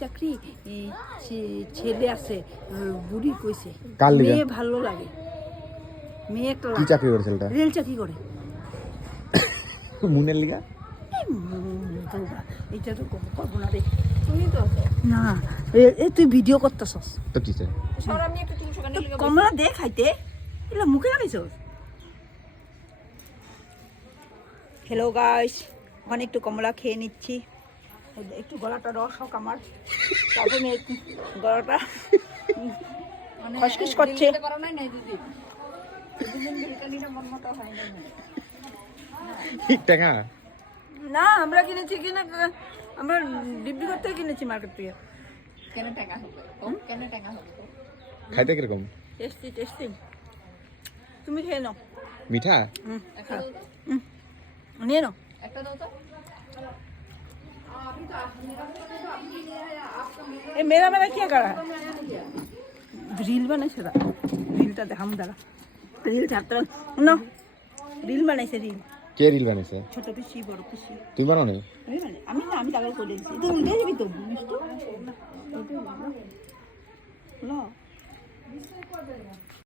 চাকরি ছেলে আছে বুড়ি কইছে কার লিগা? মেয়ে ভালো লাগে মেয়ে একটা কি চাকরি করে ছেলেটা? রেল চাকরি করে মুনের লিগা? এটা তো করবো না রে তুমি তো না তুই ভিডিও করতেছস তো কি চাই? সর আমি একটু 300 টাকা নিয়ে কমলা দে খাইতে এগুলো মুখে লাগাইছস। হ্যালো গাইস, ওখানে একটু কমলা খেয়ে নিচ্ছি, একটু গলাটা রস হোক আমার, তারপরে গলাটা মানে খসখস করছে। দিতে পারো নাই দিদি দুদিন ভিডিওটা নিলে মন মতো হয় না ঠিক টাকা না আমরা কিনেছি কিনা আমরা ডিব্বি করতে কিনেছি মার্কেট থেকে। কেন টাকা হবে কেন টাকা হবে খাইতে কিরকম? টেস্টি টেস্টি, তুমি খেয়ে নাও। মিঠা? একটা দাও তো নিয়ে নাও। একটা দাও তো ये मेरा मेरा क्या करा है? रील बनाइছে दा रीलটা দেখাম দাঁড়া, रील ছাড়তে না, रील বানাইছে रील। কে রিল বানাইছে? ছোট পিসি বড় পিসি। তুই বানাও নি? আমি না, আমি টাকা করে দিয়েছি। তুই উল্টে যাবি তো না